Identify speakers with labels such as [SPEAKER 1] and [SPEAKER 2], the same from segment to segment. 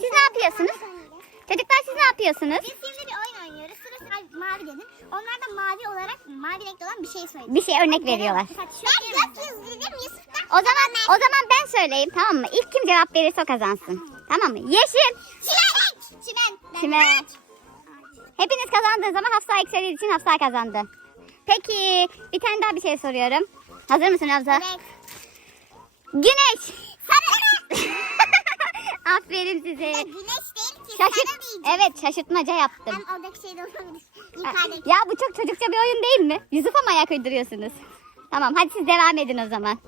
[SPEAKER 1] Siz ne yapıyorsunuz? Çocuklar siz ne yapıyorsunuz?
[SPEAKER 2] Biz şimdi bir oyun oynuyoruz. Sırası mavi dedim. Onlar da mavi olarak mavi renkli olan bir şey söyledi.
[SPEAKER 1] Bir şey örnek veriyorlar.
[SPEAKER 2] Ben gökyüzü dedim Yusuf da.
[SPEAKER 1] O zaman o zaman ben söyleyeyim tamam mı? İlk kim cevap verirse o kazansın. Tamam mı? Yeşil.
[SPEAKER 2] Çimen. Çimen.
[SPEAKER 1] Çimen. Hepiniz kazandığınız ama Hafsa eksildiği için Hafsa kazandı. Peki bir tane daha bir şey soruyorum. Hazır mısın Hamza?
[SPEAKER 2] Evet.
[SPEAKER 1] Güneş.
[SPEAKER 2] Sarı.
[SPEAKER 1] Aferin size.
[SPEAKER 2] Güneş değil ki.
[SPEAKER 1] Şaşırt.
[SPEAKER 2] Sarı diyeceğim.
[SPEAKER 1] Evet şaşırtmaca yaptım.
[SPEAKER 2] Hem oradaki şey de olabilir. Yukarıdaki.
[SPEAKER 1] Ya bu çok çocukça bir oyun değil mi? Yusuf'a mı ayak uyduruyorsunuz? Tamam hadi siz devam edin o zaman.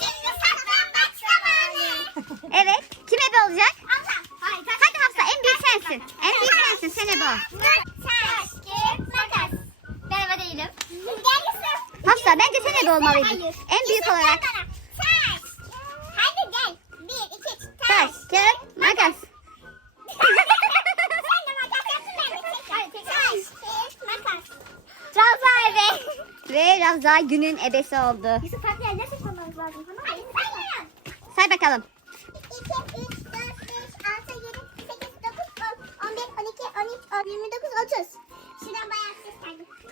[SPEAKER 2] Şimdi saklambaç zamanı.
[SPEAKER 1] Evet. Kim ebe olacak?
[SPEAKER 2] Allah. Hayır.
[SPEAKER 1] Hadi Hafsa en büyük sensin. En büyük sensin sen ebe ol.
[SPEAKER 2] Taş, kağıt, makas.
[SPEAKER 1] Ben ebe değilim.
[SPEAKER 2] Gel
[SPEAKER 1] Hafsa bence sen ebe olmalıydın.
[SPEAKER 2] Hayır.
[SPEAKER 1] En büyük
[SPEAKER 2] Yusuf,
[SPEAKER 1] olarak.
[SPEAKER 2] bana. Taş. Hadi gel. Bir, iki, üç.
[SPEAKER 1] Taş, kağıt, makas.
[SPEAKER 2] Sen de makas yapsın ben de çek. Taş, kağıt, makas.
[SPEAKER 1] Ravza ebe. Ve Ravza günün ebesi oldu.
[SPEAKER 2] Yusuf lazım tamam? Hayır.
[SPEAKER 1] Say bakalım.
[SPEAKER 2] 2, 3, 4, 5, 6, 7, 8, 9, 10, 11, 12, 13, 10, 29, 30.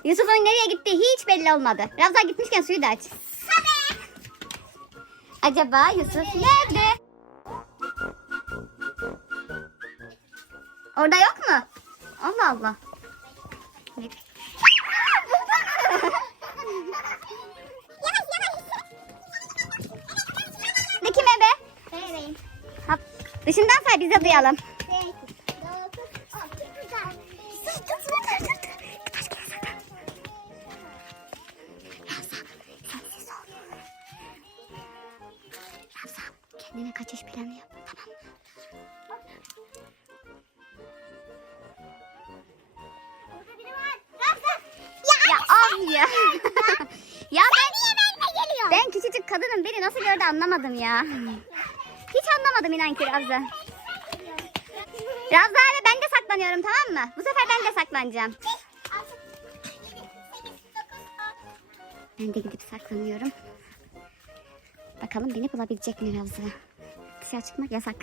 [SPEAKER 1] Yusuf'un nereye gittiği hiç belli olmadı. Ravza gitmişken suyu da aç.
[SPEAKER 2] Hadi.
[SPEAKER 1] Acaba Yusuf nerede? Orada yok mu? Allah Allah. Ne- kime be? Hap. Dışından say biz de duyalım. Ya. Hiç anlamadım inan ki Ravza. Ravza ve ben de saklanıyorum tamam mı? Bu sefer ben de saklanacağım.
[SPEAKER 2] 5, 6, 7, 8, 9, 10.
[SPEAKER 1] Ben de gidip saklanıyorum. Bakalım beni bulabilecek mi Ravza? Dışarı çıkmak yasak.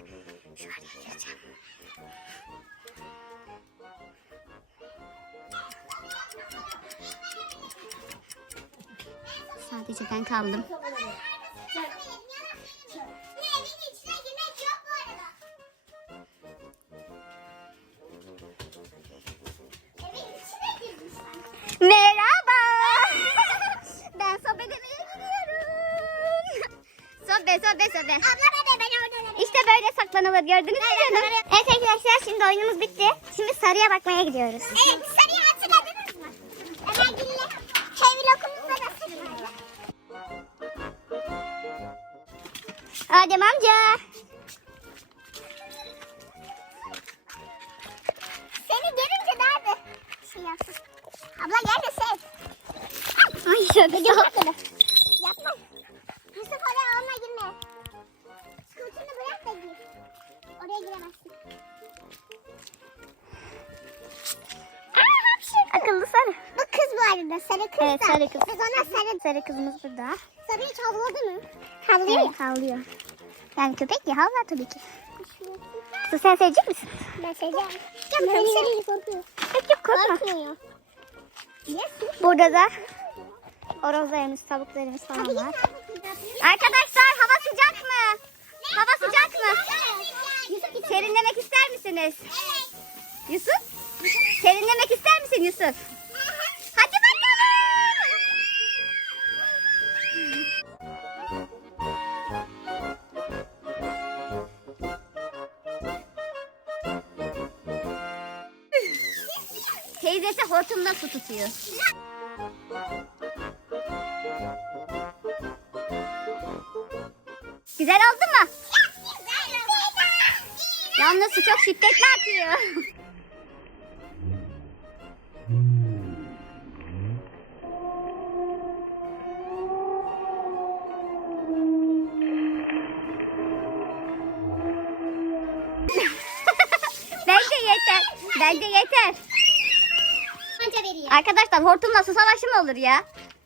[SPEAKER 1] Şu araya gireceğim. Sadece ben kaldım. Sobe sobe.
[SPEAKER 2] Abla hadi ben oradan
[SPEAKER 1] İşte böyle saklanılır gördünüz mü canım? Evet arkadaşlar şimdi oyunumuz bitti. Şimdi sarıya bakmaya gidiyoruz.
[SPEAKER 2] Evet sarıyı hatırladınız mı? Ömer Gül'le Hevil okulunda da sarı vardı.
[SPEAKER 1] Adem amca.
[SPEAKER 2] Oraya giremezsin. Aa hapşırdı.
[SPEAKER 1] Akıllı sarı.
[SPEAKER 2] Bu kız bu arada sarı kız
[SPEAKER 1] Evet,
[SPEAKER 2] da.
[SPEAKER 1] sarı kız.
[SPEAKER 2] Biz ona sarı.
[SPEAKER 1] Sarı kızımız burada.
[SPEAKER 2] Sarı hiç havladı mı? Havlıyor
[SPEAKER 1] Evet havlıyor. Yani köpek ya havlar tabii ki. Su sen sevecek misin?
[SPEAKER 2] Ben seveceğim. Canım çok seviyorum. Korkuyor.
[SPEAKER 1] Yok yok korkma.
[SPEAKER 2] Korkmuyor.
[SPEAKER 1] Burada da horozlarımız, tavuklarımız falan var. Arkadaşlar hava sıcak mı? Hava sıcak mı? Serinlemek ister misiniz?
[SPEAKER 2] Evet.
[SPEAKER 1] Yusuf? Serinlemek ister misin Yusuf? Hadi bakalım. Teyzesi hortumla su tutuyor. Güzel oldu mu? Yalnız su çok şiddetli akıyor. Bence yeter. Bence yeter.
[SPEAKER 2] Tabanca.
[SPEAKER 1] Arkadaşlar hortumla su savaşı mı olur ya?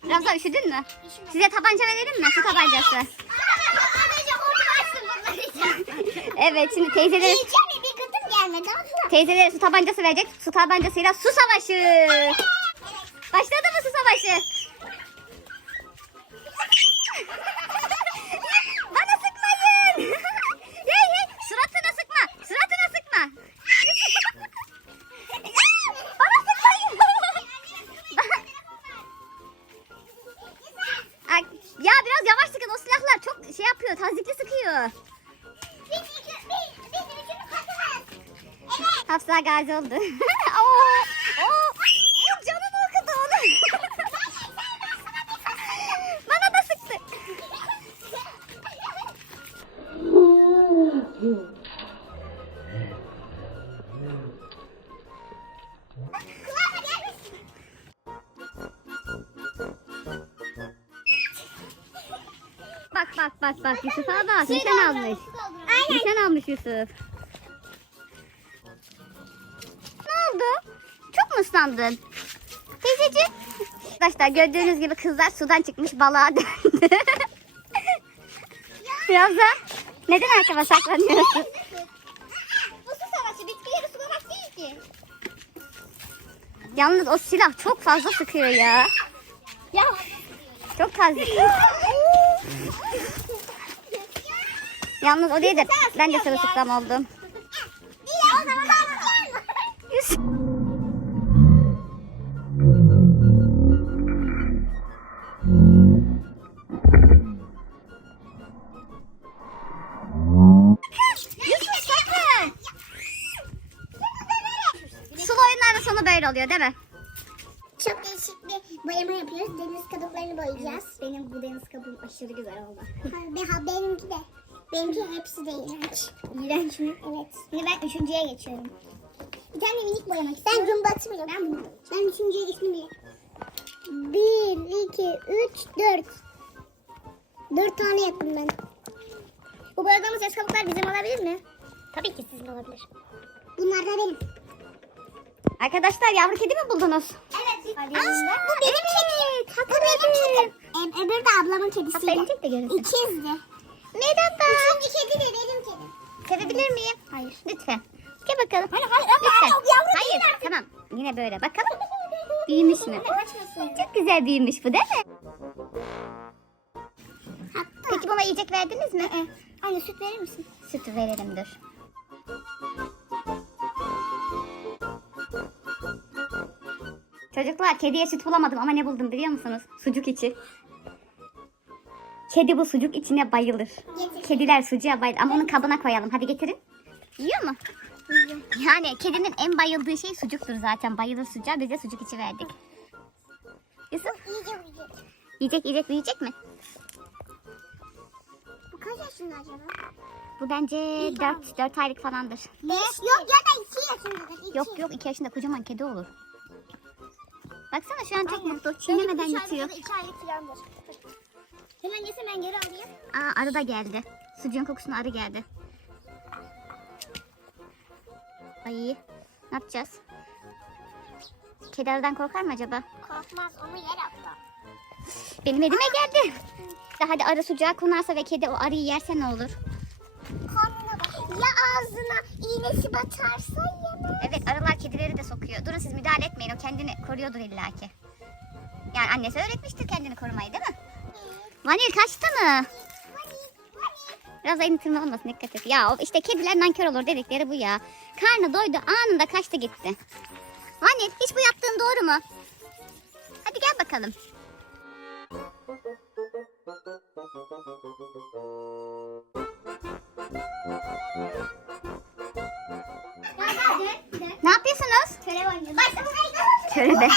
[SPEAKER 1] Ramza üşüdün mü? Size tabanca verelim mi? Su tabancası.
[SPEAKER 2] Sadece orta açtım bunları için.
[SPEAKER 1] Evet şimdi teyzeleri,
[SPEAKER 2] Yiyeceğim ya bir gıdım gelmedi. Ama.
[SPEAKER 1] teyzeleri su tabancası verecek. Su tabancasıyla su savaşı. Başladı mı su savaşı? Bana sıkmayın. hey hey suratına sıkma. Suratına sıkma. Bana sıkmayın. Ay, ya biraz yavaş sıkın o silahlar çok şey yapıyor tazikli sıkıyor. Hafsa gazi oldu. oo, oo, oo, canım okudu onu. Bana da sıktı. Bak bak bak bak Yusuf'a bak nişan almış.
[SPEAKER 2] Aynen.
[SPEAKER 1] Nişan almış Yusuf. Islandın? Teyzeciğim. Arkadaşlar gördüğünüz gibi kızlar sudan çıkmış balığa döndü. Biraz da neden arkama saklanıyorsun?
[SPEAKER 2] Bu su savaşı bitkileri sulamak değil ki.
[SPEAKER 1] Yalnız o silah çok fazla sıkıyor ya.
[SPEAKER 2] Ya.
[SPEAKER 1] Çok fazla. Yalnız o değil de ben de sırılsıklam oldum.
[SPEAKER 2] Aşırı güzel oldu. Ha, benimki de. Benimki hepsi de iğrenç. İğrenç mi? Evet. Şimdi ben üçüncüye geçiyorum. Bir tane minik boyamak istiyorum. Ben gün batmıyorum. Ben bunu. Ben üçüncüye geçtim bile. Bir, iki, üç, dört. Dört tane yaptım ben. Bu boyadığımız yaş kabuklar bizim olabilir mi? Tabii ki sizin olabilir. Bunlar da benim.
[SPEAKER 1] Arkadaşlar yavru kedi mi buldunuz?
[SPEAKER 2] Evet. Aa, bu benim kedim. Bu benim kedim. Em, öbürü de ablamın kedisiydi.
[SPEAKER 1] Hatta çek de görürsün.
[SPEAKER 2] İkizdi.
[SPEAKER 1] Merhaba.
[SPEAKER 2] Üçüncü kedi de benim kedim.
[SPEAKER 1] Sevebilir miyim?
[SPEAKER 2] Hayır.
[SPEAKER 1] Lütfen. Gel bakalım.
[SPEAKER 2] Hayır, hayır,
[SPEAKER 1] Lütfen.
[SPEAKER 2] yok, yavru
[SPEAKER 1] Hayır, tamam. Yine böyle bakalım. Büyümüş mü? Çok güzel büyümüş bu değil mi?
[SPEAKER 2] Hatta.
[SPEAKER 1] Peki buna yiyecek verdiniz mi?
[SPEAKER 2] Anne süt verir misin?
[SPEAKER 1] Sütü verelim dur. Çocuklar kediye süt bulamadım ama ne buldum biliyor musunuz? Sucuk içi. Kedi bu sucuk içine bayılır.
[SPEAKER 2] Getir.
[SPEAKER 1] Kediler sucuğa bayılır ama onu kabına koyalım. Hadi getirin. Yiyor mu? Yani kedinin en bayıldığı şey sucuktur zaten. Bayılır sucuğa biz de sucuk içi verdik. Yusuf
[SPEAKER 2] İyice uyuyacak.
[SPEAKER 1] yiyecek yiyecek büyüyecek mi?
[SPEAKER 2] Bu kaç yaşında acaba?
[SPEAKER 1] Bu bence 4, 4 aylık falandır.
[SPEAKER 2] Beş. Yok ya da iki yaşındadır. İki.
[SPEAKER 1] Yok yok 2 yaşında kocaman kedi olur. Baksana şu an çok mutlu. Çiğnemeden
[SPEAKER 2] Benim üç
[SPEAKER 1] yatıyor.
[SPEAKER 2] iki aylık falandır. Hemen yesem ben geri alayım.
[SPEAKER 1] Aa arı da geldi. Sucuğun kokusuna arı geldi. Ay ne yapacağız? Kedi arıdan korkar mı acaba?
[SPEAKER 2] Korkmaz onu yer hatta.
[SPEAKER 1] Benim elime geldi. Hadi arı sucuğa konarsa ve kedi o arıyı yerse ne olur?
[SPEAKER 2] Bak. Ya ağzına iğnesi batarsa yemez.
[SPEAKER 1] Evet arılar kedileri de sokuyor. Durun siz müdahale etmeyin o kendini koruyordur illaki. Yani annesi öğretmiştir kendini korumayı değil mi? Vanil kaçtı mı? Biraz elini tırmalamasın dikkat et. Ya işte kediler nankör olur dedikleri bu ya. Karnı doydu anında kaçtı gitti. Vanil hiç bu yaptığın doğru mu? Hadi gel bakalım. Ne yapıyorsunuz?
[SPEAKER 2] Köre oynuyoruz. Başla
[SPEAKER 1] Körebe.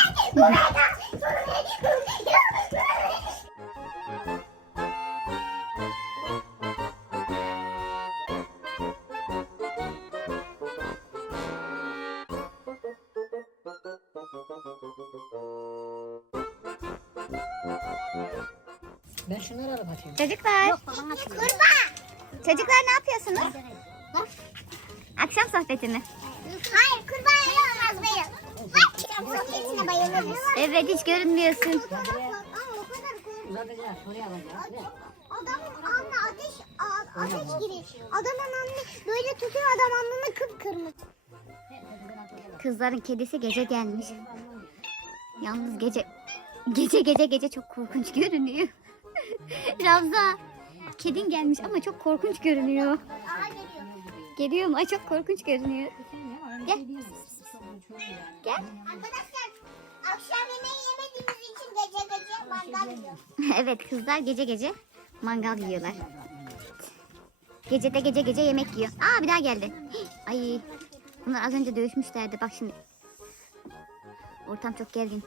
[SPEAKER 3] Ben şunları alıp atayım.
[SPEAKER 1] Çocuklar.
[SPEAKER 2] Kurbağa.
[SPEAKER 1] Çocuklar ne yapıyorsunuz? Akşam sohbeti mi?
[SPEAKER 2] Hayır kurbağa olmaz sohbetine bayılırız.
[SPEAKER 1] Evet hiç görünmüyorsun.
[SPEAKER 2] Adamın anne ateş a- ateş girir. Adamın anne böyle tutuyor adam alnını kıpkırmızı.
[SPEAKER 1] Kızların kedisi gece gelmiş. Yalnız gece gece gece gece çok korkunç görünüyor. Ravza kedin gelmiş ama çok korkunç görünüyor.
[SPEAKER 2] Aha geliyor.
[SPEAKER 1] Geliyor mu? Ay çok korkunç görünüyor. Gel. Gel.
[SPEAKER 2] Arkadaşlar akşam yemeği yemediğimiz için gece gece mangal yiyor.
[SPEAKER 1] evet kızlar gece gece mangal yiyorlar. Gecede gece gece yemek yiyor. Aa bir daha geldi. Ay bunlar az önce dövüşmüşlerdi. Bak şimdi. Ortam çok gergin.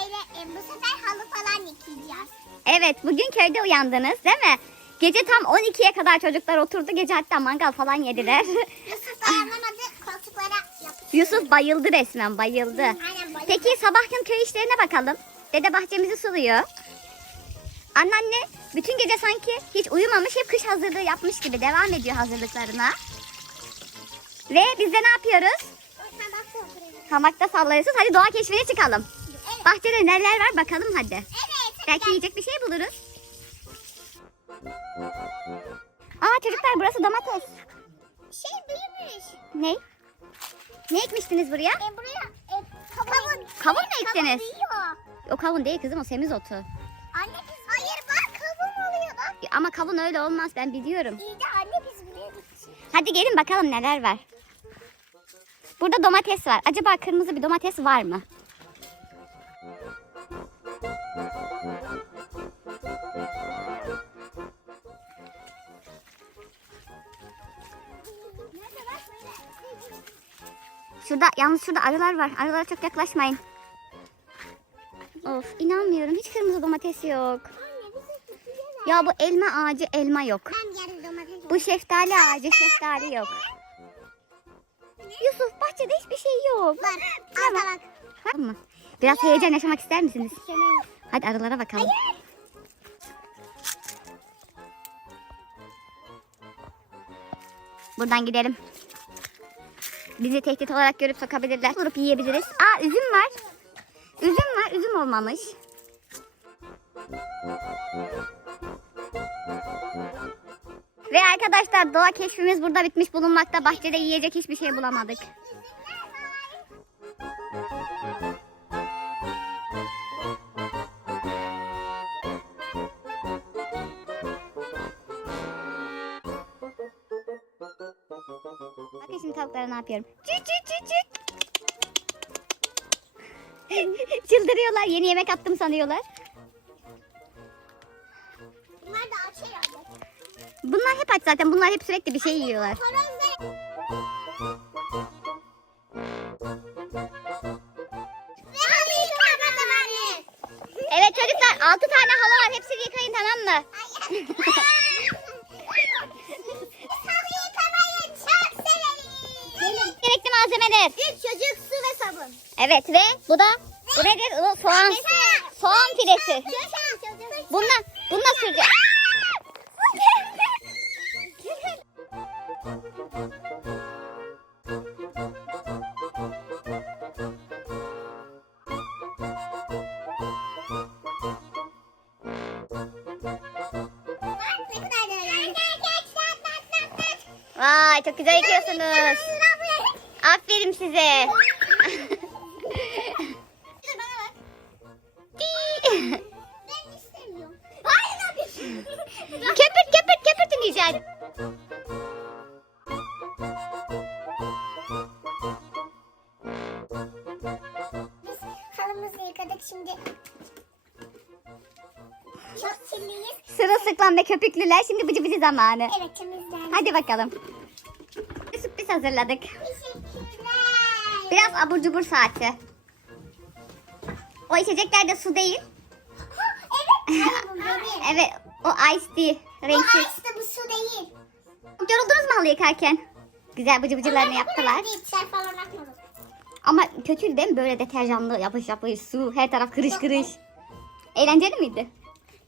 [SPEAKER 2] Böyle e, bu sefer halı falan yıkayacağız.
[SPEAKER 1] Evet bugün köyde uyandınız değil mi? Gece tam 12'ye kadar çocuklar oturdu. Gece hatta mangal falan yediler.
[SPEAKER 2] Yusuf dayanamadı koltuklara yapıştı.
[SPEAKER 1] Yusuf bayıldı resmen bayıldı.
[SPEAKER 2] Aynen bayıldı.
[SPEAKER 1] Peki sabahın köy işlerine bakalım. Dede bahçemizi suluyor. Anneanne bütün gece sanki hiç uyumamış hep kış hazırlığı yapmış gibi devam ediyor hazırlıklarına. Ve biz de ne yapıyoruz? Hamakta sallayıyorsunuz. Hadi doğa keşfine çıkalım. Bahçede neler var bakalım hadi.
[SPEAKER 2] Evet.
[SPEAKER 1] Belki yiyecek bir şey buluruz. Aa çocuklar burası domates.
[SPEAKER 2] Şey büyümüş.
[SPEAKER 1] Ne? Ne ekmiştiniz buraya?
[SPEAKER 2] E buraya e, kavun.
[SPEAKER 1] Kavun mu ektiniz?
[SPEAKER 2] büyüyor.
[SPEAKER 1] O kavun değil kızım o semizotu.
[SPEAKER 2] Anne biz hayır bak kavun oluyor bak.
[SPEAKER 1] Ama kavun öyle olmaz ben biliyorum.
[SPEAKER 2] İyi de anne biz gideceğiz.
[SPEAKER 1] Hadi gelin bakalım neler var. Burada domates var. Acaba kırmızı bir domates var mı? Şurada yalnız şurada arılar var. Arılara çok yaklaşmayın. Of inanmıyorum hiç kırmızı domates yok. Ya bu elma ağacı elma yok. Bu şeftali ağacı şeftali yok. Yusuf bahçede hiçbir şey yok.
[SPEAKER 2] var. Al da bak.
[SPEAKER 1] Var mı? Biraz heyecan yaşamak ister misiniz? Hadi arılara bakalım. Buradan gidelim. Bizi tehdit olarak görüp sokabilirler. Vurup yiyebiliriz. Aa üzüm var. Üzüm var. Üzüm olmamış. Ve arkadaşlar doğa keşfimiz burada bitmiş bulunmakta. Bahçede yiyecek hiçbir şey bulamadık. Ne yapıyorum. Cüt cüt cüt cüt. Çıldırıyorlar. Yeni yemek attım sanıyorlar.
[SPEAKER 2] Bunlar da aç herhalde.
[SPEAKER 1] Bunlar hep aç zaten. Bunlar hep sürekli bir şey yiyorlar.
[SPEAKER 2] Horozlar.
[SPEAKER 1] Evet çocuklar 6 tane halı var. Hepsini yıkayın tamam mı?
[SPEAKER 2] Biz halı yıkamayı çok severiz.
[SPEAKER 1] Gerekli malzemeler.
[SPEAKER 2] Bir çocuk su ve sabun.
[SPEAKER 1] Evet ve bu da bu nedir? O soğan. Soğan filesi. Bununla, bununla süreceğiz. Vay çok güzel yıkıyorsunuz. Aferin size.
[SPEAKER 2] Çok kirliyiz.
[SPEAKER 1] Sırılsıklam ve köpüklüler şimdi bıcı bıcı zamanı.
[SPEAKER 2] Evet temizlendi.
[SPEAKER 1] Hadi bakalım. Bir sürpriz hazırladık.
[SPEAKER 2] Teşekkürler.
[SPEAKER 1] Biraz abur cubur saati. O içecekler de su değil.
[SPEAKER 2] evet. Hayır bu benim.
[SPEAKER 1] Evet o ice tea.
[SPEAKER 2] Bu
[SPEAKER 1] Renksiz.
[SPEAKER 2] ice de bu su değil.
[SPEAKER 1] Yoruldunuz mu halı yıkarken? Güzel bıcı bıcılarını yaptılar.
[SPEAKER 2] Değil, çay falan atmadım.
[SPEAKER 1] Ama kötü değil mi? Böyle deterjanlı yapış yapış su. Her taraf kırış kırış. Eğlenceli miydi?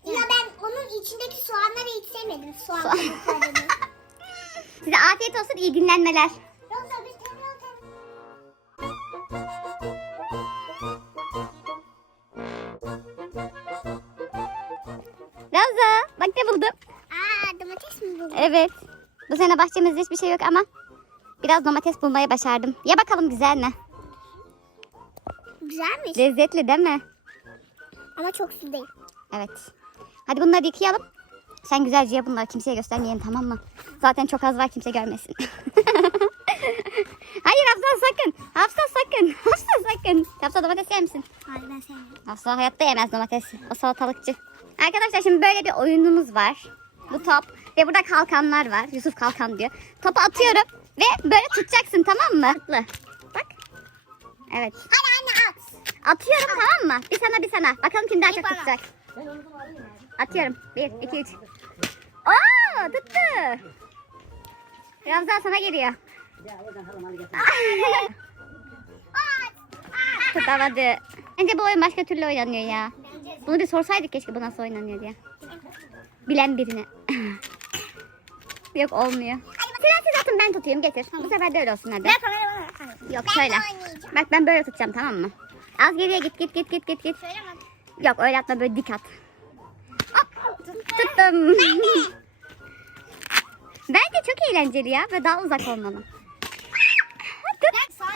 [SPEAKER 2] Ya ben onun içindeki sevmedim. Soğan kabuklarını.
[SPEAKER 1] Size afiyet olsun iyi dinlenmeler. Ravza bak ne buldum.
[SPEAKER 2] Aa domates mi buldun?
[SPEAKER 1] Evet. Bu sene bahçemizde hiçbir şey yok ama biraz domates bulmayı başardım. Ye bakalım güzel mi?
[SPEAKER 2] Güzelmiş.
[SPEAKER 1] Lezzetli değil mi?
[SPEAKER 2] Ama çok su değil.
[SPEAKER 1] Evet. Hadi bunları yıkayalım. Sen güzelce ye bunları kimseye göstermeyelim tamam mı? Zaten çok az var kimse görmesin. Hayır Hafsa sakın. Hafsa sakın. Hafsa sakın. Hafsa domates yer misin?
[SPEAKER 2] Hayır ben sevmiyorum.
[SPEAKER 1] Hafsa hayatta yemez domates. O salatalıkçı. Arkadaşlar şimdi böyle bir oyunumuz var. Bu top. Ve burada kalkanlar var. Yusuf kalkan diyor. Topu atıyorum. Ve böyle tutacaksın tamam mı? Bak. Evet.
[SPEAKER 2] Hadi anne at.
[SPEAKER 1] Atıyorum tamam mı? Bir sana bir sana. Bakalım kim daha çok tutacak.
[SPEAKER 3] Ben onu alayım.
[SPEAKER 1] Atıyorum. Bir, iki, üç. Oo tuttu. Daha sana geliyor. Tutamadı. Bence bu oyun başka türlü oynanıyor ya. Bunu bir sorsaydık keşke bu nasıl oynanıyor diye. Bilen birine. Yok olmuyor. Sıra siz atın ben tutayım getir. Bu sefer de öyle olsun hadi. Yok şöyle. Bak ben böyle tutacağım tamam mı? Az geriye git git git git git git. Yok öyle atma böyle dik at. Hop, Tuttum. Bence çok eğlenceli ya ve daha uzak olmalı.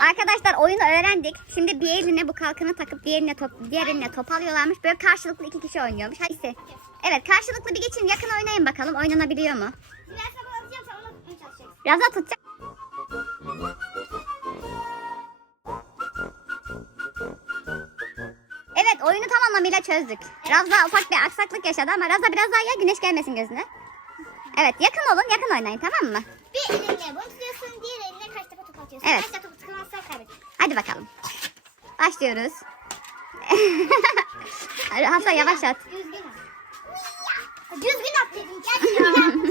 [SPEAKER 1] Arkadaşlar oyunu öğrendik. Şimdi bir eline bu kalkanı takıp diğerine top, diğer eline top alıyorlarmış. Böyle karşılıklı iki kişi oynuyormuş. Hadi. Evet karşılıklı bir geçin yakın oynayın bakalım. Oynanabiliyor mu?
[SPEAKER 2] Biraz
[SPEAKER 1] daha tutacak. Oyunu tam anlamıyla çözdük. Ravza ufak bir aksaklık yaşadı ama Ravza biraz daha ya güneş gelmesin gözüne. Evet yakın olun yakın oynayın tamam mı?
[SPEAKER 2] Bir elinle bunu tutuyorsun, diğer elinle kaç defa top atıyorsun.
[SPEAKER 1] Evet.
[SPEAKER 2] Kaç defa top tıkamazsan kaybediyorsun.
[SPEAKER 1] Hadi bakalım. Başlıyoruz. Hasan yavaş at.
[SPEAKER 2] Düzgün at. Düzgün at dedim. Gel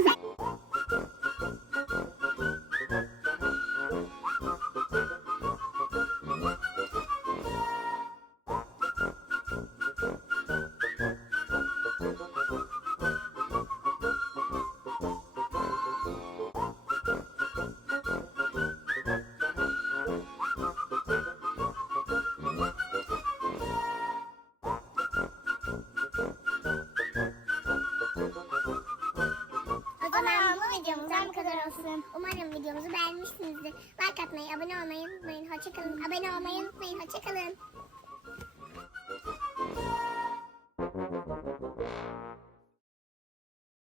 [SPEAKER 2] bu kadar olsun. Umarım videomuzu beğenmişsinizdir. Like atmayı, abone olmayı unutmayın. Hoşçakalın. Abone olmayı unutmayın. Hoşçakalın.